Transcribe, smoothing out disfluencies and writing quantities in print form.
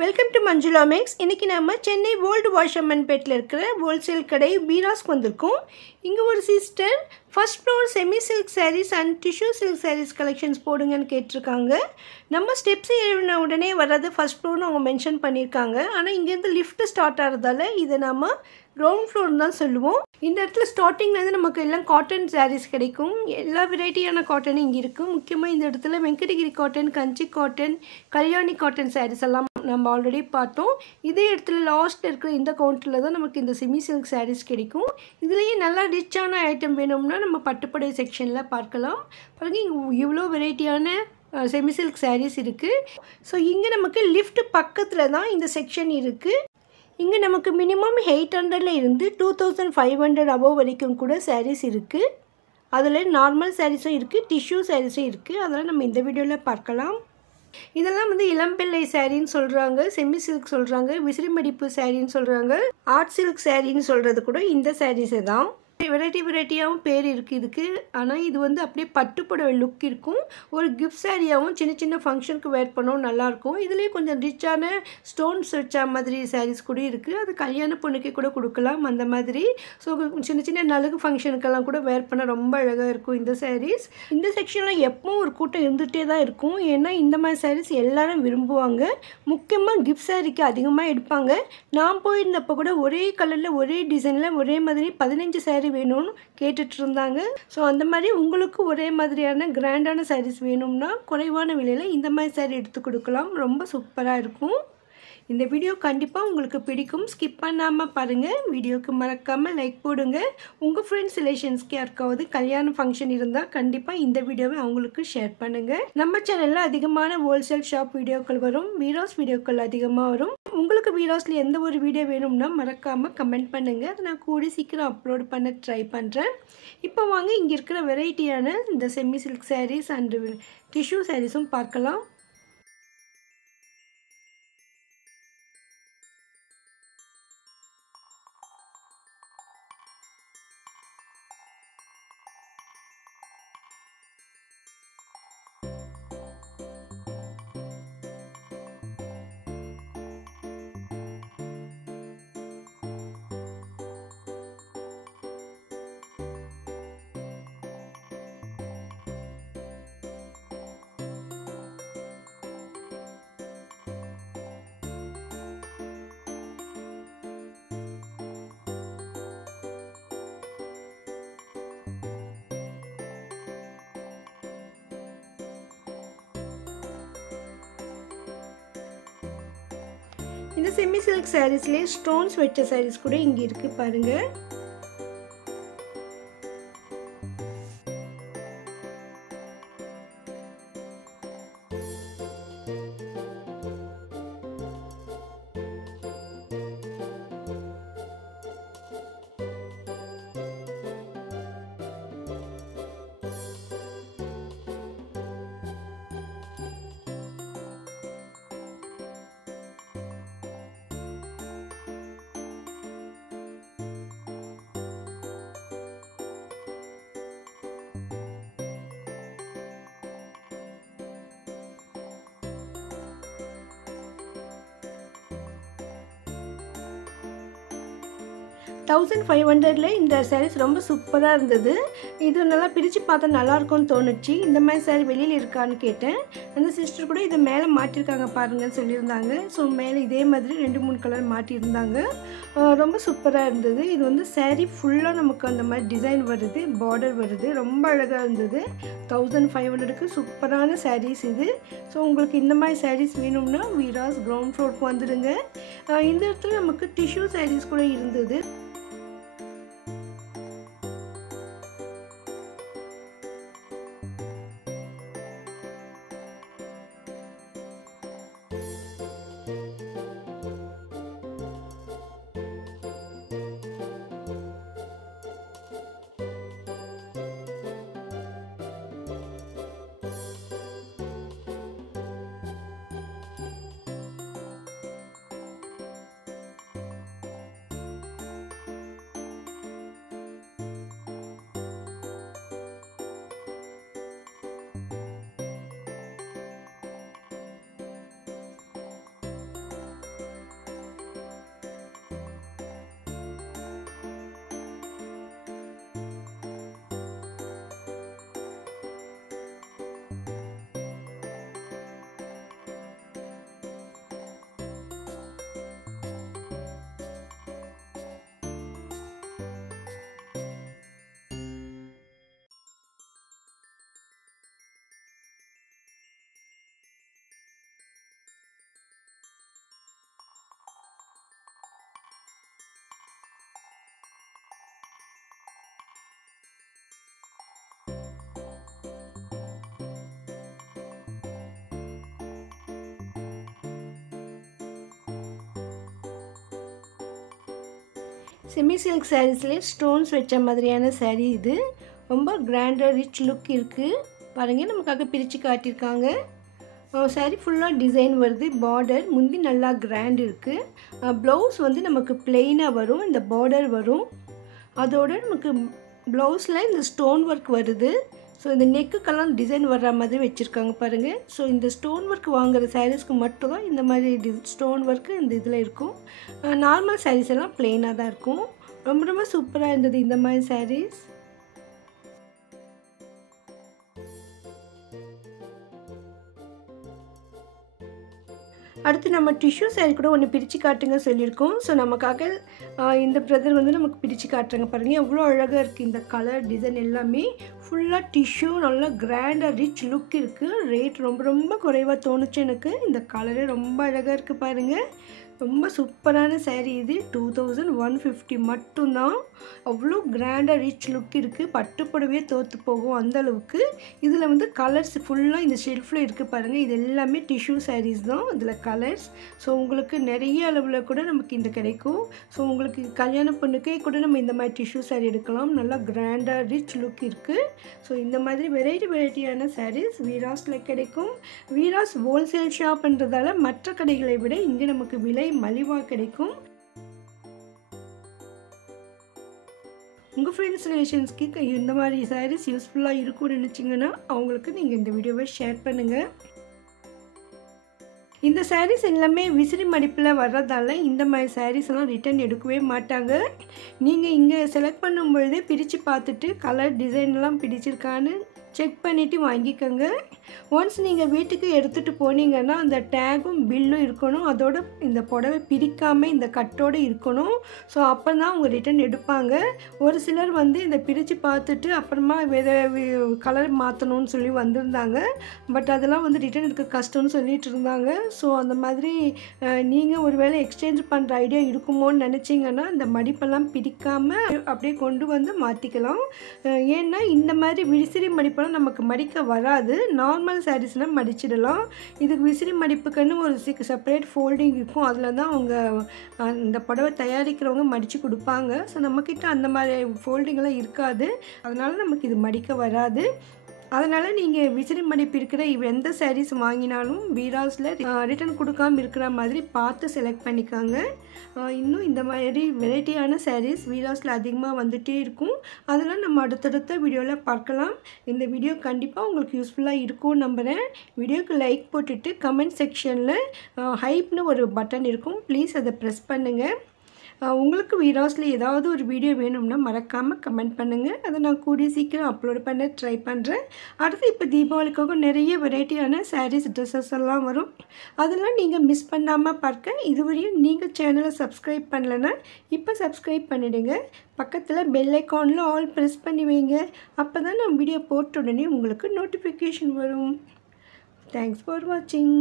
Welcome to Manjula maths. இன்றைக்கி நம்ம Chennai old வாஷர்மன்பேட்டில் இருக்கிற ஹோல்சேல் கடை வீராஸ்க்கு வந்திருக்கோம். இங்கே ஒரு sister first floor semi silk saris and tissue silk sarees collections போடுங்கன்னு கேட்டிருக்காங்க. நம்ம ஸ்டெப்ஸ் ஏறின உடனே வர்றது ஃபர்ஸ்ட் ஃப்ளோர்னு அவங்க மென்ஷன் பண்ணியிருக்காங்க. ஆனால் இங்கேருந்து லிஃப்ட் ஸ்டார்ட் ஆகிறதால இதை நம்ம கிரவுண்ட் ஃப்ளோர்னு தான் சொல்லுவோம். இந்த இடத்துல ஸ்டார்டிங்லேருந்து நமக்கு எல்லாம் காட்டன் சாரீஸ் கிடைக்கும். எல்லா வெரைட்டியான காட்டனும் இங்கே இருக்கும். முக்கியமாக இந்த இடத்துல வெங்கடகிரி காட்டன், கஞ்சி காட்டன், கல்யாணி காட்டன் சாரீஸ் எல்லாம் நம்ம ஆல்ரெடி பார்த்தோம். இதே இடத்துல லாஸ்ட் இருக்கிற இந்த கவுண்டரில் தான் நமக்கு இந்த செமி சில்க் சாரீஸ் கிடைக்கும். இதுலேயே நல்லா ரிச்சான ஐட்டம் வேணும்னா நம்ம பட்டுப்படை செக்ஷனில் பார்க்கலாம். பாருங்கள், இங்கே இவ்வளோ வெரைட்டியான செமி சில்க் சாரீஸ் இருக்குது. ஸோ இங்கே நமக்கு லிஃப்ட் பக்கத்தில் தான் இந்த செக்ஷன் இருக்குது. இங்கே நமக்கு மினிமம் 800 இருந்து 2500 அபோவ் வரைக்கும் கூட சாரீஸ் இருக்குது. அதில் நார்மல் சாரீஸும் இருக்குது, டிஷ்யூ சாரீஸும் இருக்குது. அதெல்லாம் நம்ம இந்த வீடியோவில் பார்க்கலாம். இதெல்லாம் இளம்பிள்ளை சாரின்னு சொல்கிறாங்க, செமி சில்க் சொல்கிறாங்க, விசிறிமடிப்பு சாரின்னு சொல்கிறாங்க, ஆர்ட் சில்க் சாரின்னு சொல்கிறது கூட இந்த சாரீஸை தான். வெரைட்டியாகவும் பேர் இருக்குது இதுக்கு. ஆனால் இது அப்படியே பட்டுப்புடவை லுக் இருக்கும். ஒரு கிஃப்ட் சாரியாகவும் சின்ன சின்ன ஃபங்க்ஷனுக்கு வேர் பண்ணவும் நல்லாயிருக்கும். இதுலேயே கொஞ்சம் ரிச்சான ஸ்டோன்ஸ் வச்ச மாதிரி சாரீஸ் கூட இருக்குது. அது கல்யாண பொண்ணுக்கு கூட கொடுக்கலாம் அந்த மாதிரி. ஸோ சின்ன சின்ன நலுங்கு ஃபங்க்ஷனுக்கெல்லாம் கூட வேர் பண்ண ரொம்ப அழகாக இருக்கும் இந்த சாரீஸ். இந்த செக்ஷனில் எப்பவும் ஒரு கூட்டம் இருந்துகிட்டே தான் இருக்கும். ஏன்னா இந்த மாதிரி சாரீஸ் எல்லாரும் விரும்புவாங்க. முக்கியமாக கிஃப்ட் சாரிக்கு அதிகமாக எடுப்பாங்க. நான் போயிருந்தப்போ கூட ஒரே கலரில் ஒரே டிசைனில் ஒரே மாதிரி 15 சாரீ வேணும்னு கேட்டுட்டு இருந்தாங்க. ஸோ அந்த மாதிரி உங்களுக்கு ஒரே மாதிரியான கிராண்டான சாரீஸ் வேணும்னா குறைவான விலையில் இந்த மாதிரி சாரீ எடுத்து கொடுக்கலாம். ரொம்ப சூப்பராக இருக்கும். இந்த வீடியோ கண்டிப்பாக உங்களுக்கு பிடிக்கும். ஸ்கிப் பண்ணாமல் பாருங்கள். வீடியோக்கு மறக்காமல் லைக் போடுங்க. உங்கள் ஃப்ரெண்ட்ஸ் ரிலேஷன்ஸ்க்கு யாருக்காவது கல்யாண ஃபங்க்ஷன் இருந்தால் கண்டிப்பாக இந்த வீடியோவை அவங்களுக்கு ஷேர் பண்ணுங்கள். நம்ம சேனலில் அதிகமான ஹோல்சேல் ஷாப் வீடியோக்கள் வரும், வீராஸ் வீடியோக்கள் அதிகமாக வரும். உங்களுக்கு வீராஸில் எந்த ஒரு வீடியோ வேணும்னா மறக்காமல் கமெண்ட் பண்ணுங்கள். அதை நான் கூடி சீக்கிரம் அப்லோட் பண்ண ட்ரை பண்ணுறேன். இப்போ வாங்க இங்கே இருக்கிற வெரைட்டியான இந்த semi silk saris and tissue சாரீஸும் பார்க்கலாம். இந்த செமி சில்க் சாரீஸ்லேயே ஸ்டோன்ஸ் வச்ச சாரீஸ் கூட இங்கே இருக்குது பாருங்கள். $1500 இந்த சாரீஸ் ரொம்ப சூப்பராக இருந்தது. இது நல்லா பிரித்து பார்த்தா நல்லாயிருக்கும்னு தோணுச்சு. இந்த மாதிரி சாரீ வெளியில் இருக்கான்னு கேட்டேன். அந்த சிஸ்டர் கூட இதை மேலே மாட்டியிருக்காங்க பாருங்கன்னு சொல்லியிருந்தாங்க. ஸோ மேலே இதே மாதிரி 2-3 கலர் மாட்டியிருந்தாங்க. ரொம்ப சூப்பராக இருந்தது. இது சாரீ ஃபுல்லாக நமக்கு அந்த மாதிரி டிசைன் வருது, பார்டர் வருது, ரொம்ப அழகாக இருந்தது. 1500க்கு சூப்பரான சாரீஸ் இது. ஸோ உங்களுக்கு இந்த மாதிரி சாரீஸ் வேணும்னா வீராஸ் கிரவுண்ட் ஃப்ளோருக்கு வந்துடுங்க. இந்த இடத்துல நமக்கு டிஷ்யூ சாரீஸ் கூட இருந்தது. செமி சில்க் சாரீஸ்லேயே ஸ்டோன்ஸ் வச்ச மாதிரியான சாரீ இது. ரொம்ப கிராண்டாக ரிச் லுக் இருக்குது. பாருங்கள், நமக்காக பிரித்து காட்டியிருக்காங்க. சாரீ ஃபுல்லாக டிசைன் வருது. பார்டர் முந்தி நல்லா கிராண்ட் இருக்குது. ப்ளவுஸ் வந்து நமக்கு பிளெயினாக வரும், இந்த பார்டர் வரும். அதோடு நமக்கு ப்ளவுஸில் இந்த ஸ்டோன் ஒர்க் வருது. ஸோ இந்த நெக்குக்கெல்லாம் டிசைன் வர்ற மாதிரி வச்சுருக்காங்க பாருங்கள். ஸோ இந்த ஸ்டோன் ஒர்க் வாங்குகிற சாரீஸ்க்கு மட்டும் தான் இந்த மாதிரி ஸ்டோன் ஒர்க்கு இந்த இதில் இருக்கும். நார்மல் சாரீஸ் எல்லாம் பிளெயினாக தான் இருக்கும். ரொம்ப ரொம்ப சூப்பராக இருந்தது இந்த மாதிரி சாரீஸ். அடுத்து நம்ம டிஷ்யூ சாரீ கூட ஒன்று பிரித்து காட்டுங்க சொல்லியிருக்கோம். ஸோ நமக்காக இந்த பிரதர் வந்து நமக்கு பிரித்து காட்டுறாங்க பாருங்கள். எவ்வளோ அழகாக இருக்குது இந்த கலர் டிசைன் எல்லாமே. ஃபுல்லாக டிஷ்யூ நல்லா கிராண்டாக ரிச் லுக் இருக்குது. ரேட் ரொம்ப ரொம்ப குறைவாக தோணுச்சு எனக்கு. இந்த கலரே ரொம்ப அழகாக இருக்குது பாருங்கள். ரொம்ப சூப்பரான சாரீ இது. 2150 மட்டும்தான். அவ்வளோ கிராண்டாக ரிச் லுக் இருக்குது. பட்டு புடவையே தோற்று போகும் அந்தளவுக்கு. இதில் வந்து கலர்ஸ் ஃபுல்லாக இந்த ஷெல்ஃபில் இருக்குது பாருங்கள். இது எல்லாமே டிஷ்யூ சாரீஸ் தான் இதில் கலர்ஸ். ஸோ உங்களுக்கு நிறைய அளவில் கூட நமக்கு இந்த கிடைக்கும். ஸோ உங்களுக்கு கல்யாண பொண்ணுக்கே கூட நம்ம இந்த மாதிரி டிஷ்யூ சாரீ எடுக்கலாம். நல்லா கிராண்டாக ரிச் லுக் இருக்குது. ஸோ இந்த மாதிரி வெரைட்டியான சாரீஸ் வீராஸில் கிடைக்கும். வீராஸ் ஹோல்சேல் ஷாப்ன்றதால மற்ற கடைகளை விட இங்கே நமக்கு விலை மலிவாக கிடைக்கும். உங்கள் ஃப்ரெண்ட்ஸ் ரிலேஷன்ஸ்க்கு இந்த மாதிரி சாரீஸ் யூஸ்ஃபுல்லாக இருக்கும்னு நினச்சிங்கன்னா அவங்களுக்கு நீங்கள் இந்த வீடியோவை ஷேர் பண்ணுங்கள். இந்த சாரீஸ் எல்லாமே விசிறி மடிப்பில் வர்றதால இந்த மாதிரி சாரீஸ் எல்லாம் ரிட்டன் எடுக்கவே மாட்டாங்க. நீங்கள் இங்கே செலக்ட் பண்ணும்பொழுதே பிரித்து பார்த்துட்டு கலர் டிசைன்லாம் பிடிச்சிருக்கான்னு செக் பண்ணிவிட்டு வாங்கிக்கோங்க. ஒன்ஸ் நீங்கள் வீட்டுக்கு எடுத்துகிட்டு போனீங்கன்னா அந்த டேகும் பில்லும் இருக்கணும். அதோட இந்த புடவை பிரிக்காமல் இந்த கட்டோடு இருக்கணும். ஸோ அப்போ தான் அவங்க ரிட்டன் எடுப்பாங்க. ஒரு சிலர் வந்து இந்த பிரித்து பார்த்துட்டு அப்புறமா வேறு கலர் மாற்றணும்னு சொல்லி வந்திருந்தாங்க. பட் அதெல்லாம் வந்து ரிட்டன் எடுக்க கஷ்டம்னு சொல்லிட்டு இருந்தாங்க. ஸோ அந்த மாதிரி நீங்கள் ஒரு வேளை எக்ஸ்சேஞ்ச் பண்ணுற ஐடியா இருக்குமோன்னு நினச்சிங்கன்னா இந்த மடிப்பெல்லாம் பிரிக்காமல் அப்படியே கொண்டு வந்து மாற்றிக்கலாம். ஏன்னா இந்த மாதிரி விசிறி மடிப்பெல்லாம் நமக்கு மடிக்க வராது. நார்மல் சாரீஸ்னால் மடிச்சிடலாம். இதுக்கு விசிறி மடிப்புக்குன்னு ஒரு செப்பரேட் ஃபோல்டிங் இருக்கும். அதில் தான் அவங்க இந்த புடவை தயாரிக்கிறவங்க மடித்து கொடுப்பாங்க. ஸோ நம்மக்கிட்ட அந்த மாதிரி ஃபோல்டிங்கெல்லாம் இருக்காது. அதனால் நமக்கு இது மடிக்க வராது. அதனால் நீங்கள் விசிறி மடிப்பு இருக்கிற எந்த சாரீஸ் வாங்கினாலும் வீராஸில் ரிட்டன் கொடுக்காமல் இருக்கிற மாதிரி பார்த்து செலக்ட் பண்ணிக்காங்க. இன்னும் இந்த மாதிரி வெரைட்டியான சாரீஸ் வீராஸில் அதிகமாக வந்துகிட்டே இருக்கும். அதெல்லாம் நம்ம அடுத்தடுத்த வீடியோவில் பார்க்கலாம். இந்த வீடியோ கண்டிப்பாக உங்களுக்கு யூஸ்ஃபுல்லாக இருக்கும்னு நம்புகிறேன். வீடியோக்கு லைக் போட்டுட்டு கமெண்ட் செக்ஷனில் ஹைப்னு ஒரு பட்டன் இருக்கும். ப்ளீஸ் அதை ப்ரெஸ் பண்ணுங்கள். உங்களுக்கு வீராஸில் ஏதாவது ஒரு வீடியோ வேணும்னா மறக்காமல் கமெண்ட் பண்ணுங்கள். அதை நான் கூடிய சீக்கிரம் அப்லோட் பண்ண ட்ரை பண்ணுறேன். அடுத்து இப்போ தீபாவளிக்காக நிறைய வெரைட்டியான சாரீஸ் ட்ரெஸ்ஸஸ் எல்லாம் வரும். அதெல்லாம் நீங்கள் மிஸ் பண்ணாமல் பார்க்க இதுவரையும் நீங்கள் சேனலை சப்ஸ்கிரைப் பண்ணலைன்னா இப்போ சப்ஸ்கிரைப் பண்ணிவிடுங்க. பக்கத்தில் பெல் ஐக்கானில் ஆல் ப்ரெஸ் பண்ணி வைங்க. அப்போ தான் நான் வீடியோ போட்ட உடனே உங்களுக்கு நோட்டிஃபிகேஷன் வரும். தேங்க்ஸ் ஃபார் வாட்சிங்.